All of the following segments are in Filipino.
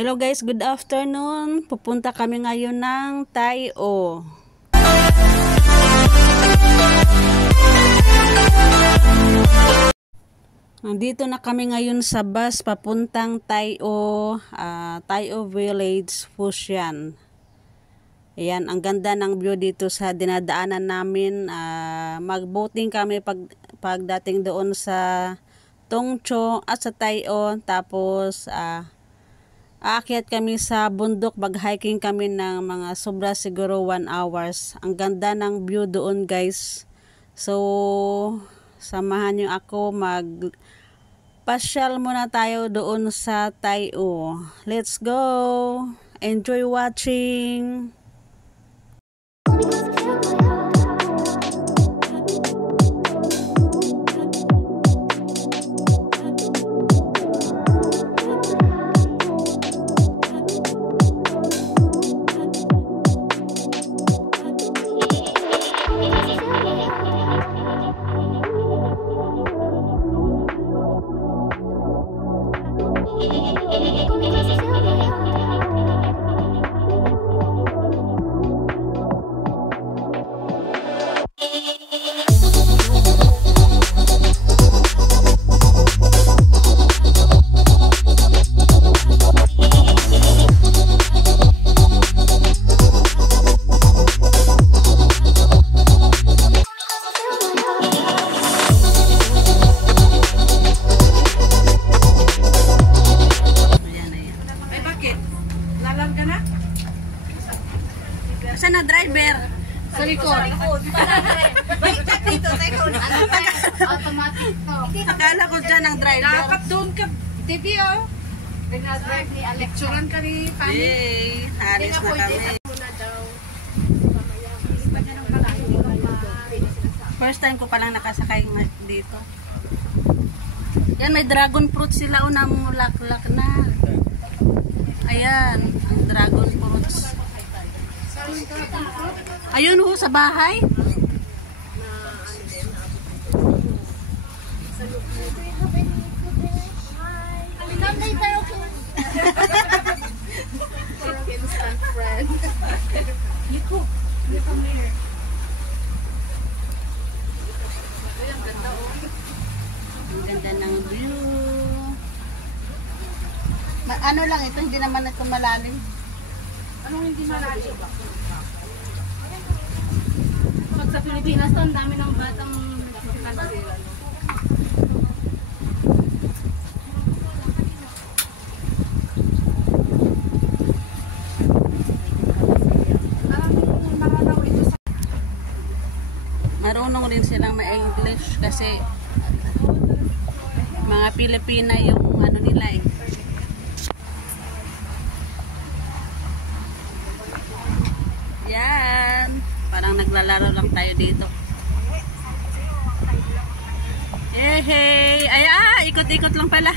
Hello guys, good afternoon. Pupunta kami ngayon ng Tayo. Nandito na kami ngayon sa bus papuntang Tayo, Tayo Village Fusion. Ayan, ang ganda ng view dito sa dinadaanan namin. Mag-boating kami pagdating doon sa Tongcho at sa Tayo. Tapos aakyat kami sa bundok, mag-hiking kami ng mga sobra siguro 1 hours. Ang ganda ng view doon guys. So, samahan niyo ako, pasyal muna tayo doon sa Tayo. Let's go! Enjoy watching! Saan na driver? Sa likod. Balik dito, teka una. Automatic to. Akala ko dyan ang driver. Dapat doon ka. Titi oh. Pinadrive ni Alex. Lecturean ka ni Pani. Yay! Haris na kami. First time ko palang nakasakay dito. Yan, may dragon fruit sila. Unang mulak-lak na. Ayan, ang dragon fruits. Ayun ho, sa bahay. Instant friend. You cook. You come here. Ang ganda oh. Ang ganda ng view. Ano lang ito, hindi naman ito malalim. Anong hindi malalim? Pag sa Pilipinas to, ang dami ng batang nagsisilala. Marunong rin silang ma-English kasi mga Pilipina yung ano nila eh. Yan. Parang naglalaro lang tayo dito. Hey, hey. Ay, ikot-ikot lang pala.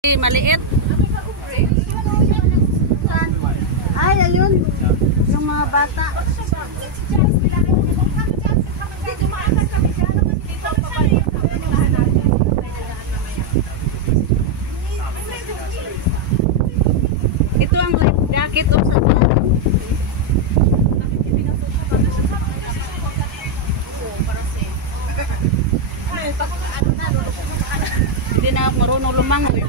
Maliit. Ay, ayun. Yung mga bata. Ito ang life jacket o sa hindi na ako marunong lumangoy.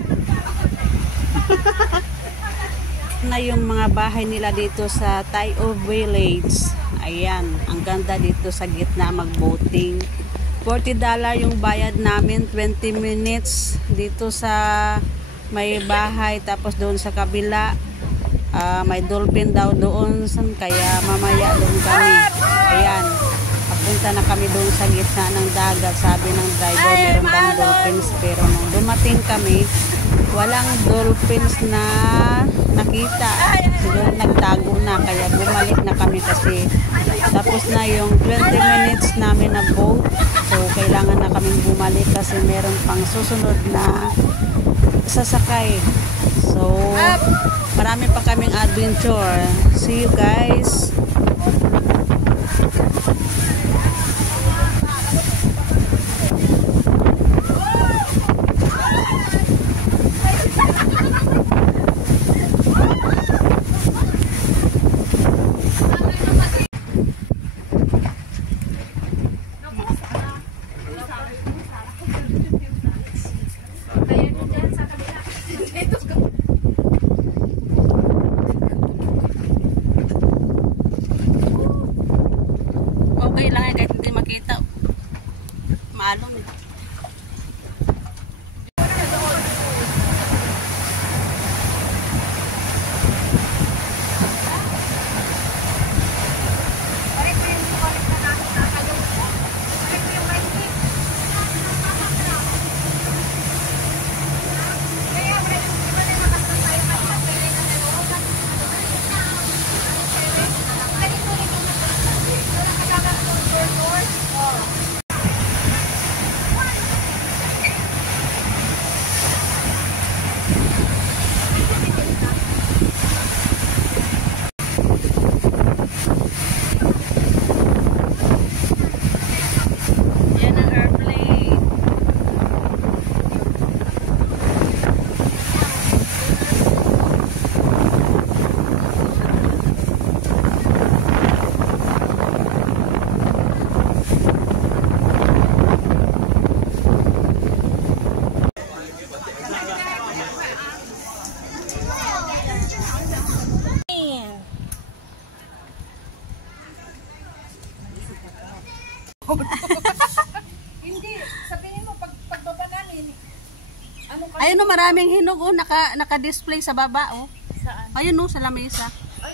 Na yung mga bahay nila dito sa Tayo Village. Ayan, ang ganda dito sa gitna mag-boating. $40 yung bayad namin, 20 minutes dito sa may bahay, tapos doon sa kabila may dolphin daw doon, kaya mamaya doon kami. Ayan, papunta na kami doon sa gitna ng dagat. Sabi ng driver meron bang dolphins, pero nung dumating kami walang dolphins na nakita. Siguro nagtago na, kaya bumalik na kami kasi tapos na yung 20 minutes namin na boat. So kailangan na kaming bumalik kasi meron pang susunod na sasakay. So marami pa kaming adventure. See you guys. Hindi, sabihin mo, pagbaba namin, ano ka? Ayun o, maraming hinog o, naka-display sa baba o. Saan? Ayun o, sa lamesa. Ay,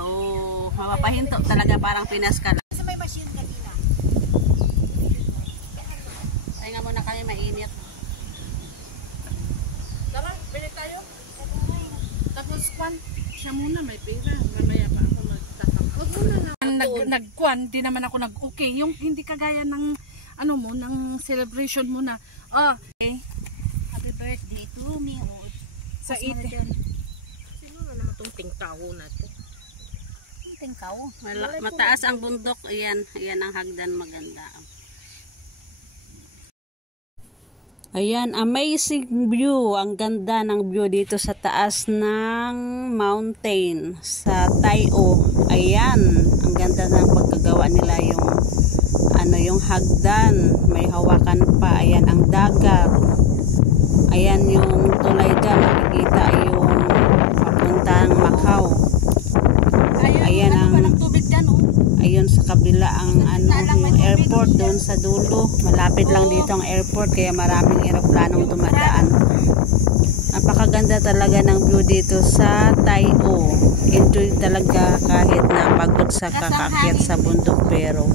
Oh, mapapahinto talaga, parang Pinas ka lang. Kasi may machine kanina. Ay nga muna kami, mainit. Tara, bili tayo. Tapos, kwan, siya muna, may pera. Mamaya pa ako magtatakot. Huwag muna na. Nag-kwan, di naman ako nag-okay. Yung hindi kagaya ng, ano mo, ng celebration mo na. Okay. Happy birthday to me. Sa Sino na naman itong tingkawo na to? Tingkaw. Mataas ang bundok. Ayan, ayan ang hagdan, maganda. Ayan, amazing view. Ang ganda ng view dito sa taas ng mountain sa Tayo. Ayan, ang ganda ng pagkagawa nila, yung yung hagdan. May hawakan pa. Ayan ang dagat. Ayan yung tulay dyan. Nakikita yung papuntang Macau. Ayan ang tubig dyan, oh. ayun sa kabila ang yung airport doon sa dulo. Malapit lang dito ang airport, kaya maraming eroplanong dumadaan. Napakaganda talaga ng view dito sa Tayo. Enjoy talaga kahit na pagod sa kakakyat sa bundok, pero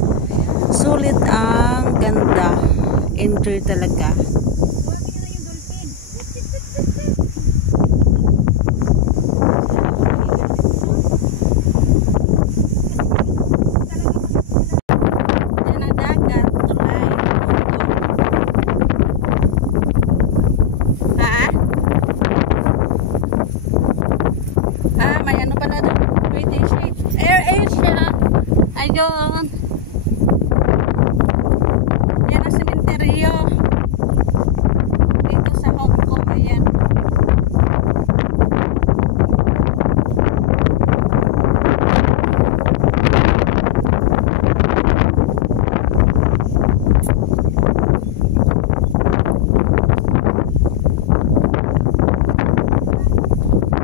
sulit ang ganda. Enjoy talaga. May ano pala doon? British Air Asia. Ayun. Yan ang sementeryo. Dito sa Hong Kong. Ayan.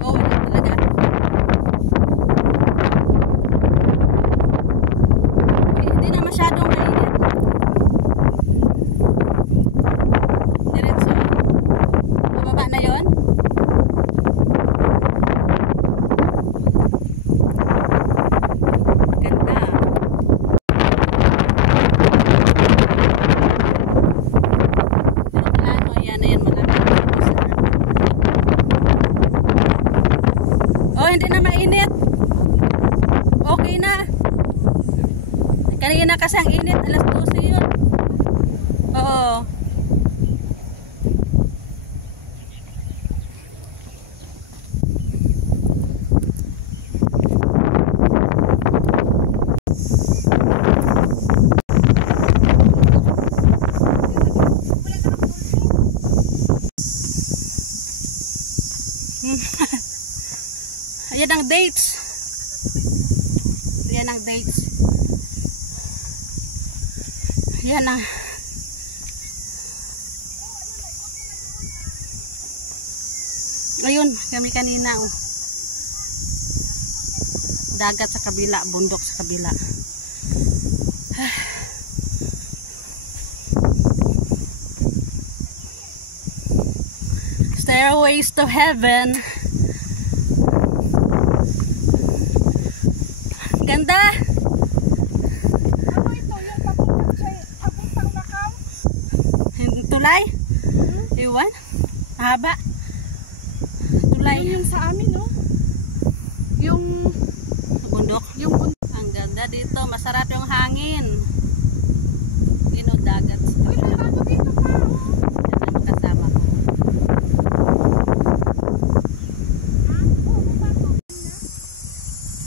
Oh, ayan talaga. Hindi na masyadong mainit. Diretso. Bababa na yon. Ganda. Aeroplano, ayan malapit. Oh, hindi na mainit. Okay na. Kanina kasi ang init, alas 12 yun. Oo. Ayan ang dates. Ayan ang dates. Ayan ang ayun, kami kanina oh. Dagat sa kabila, bundok sa kabila. Stairways to heaven. Ganda. Ano ito? Yung papuntang Macau? Tulay? Iwan? Haba? Tulay. Yung sa amin, no? Yung Bundok. Ang ganda dito. Masarap yung hangin. Yun o, dagat. Uy, may bato dito pa. Yan ang kasama ko.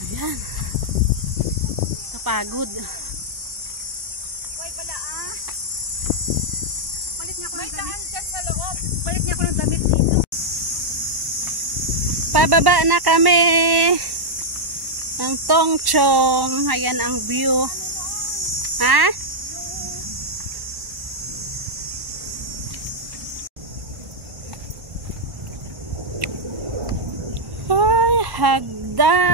Ayan. Kapagod. Uy, pala Balik niya ko ng damit. May daan dyan sa loob. Balik niya ko ng damit dito. Pababa na kami ng Tongchong. Ayan ang view. Ha? Ay, hagdan.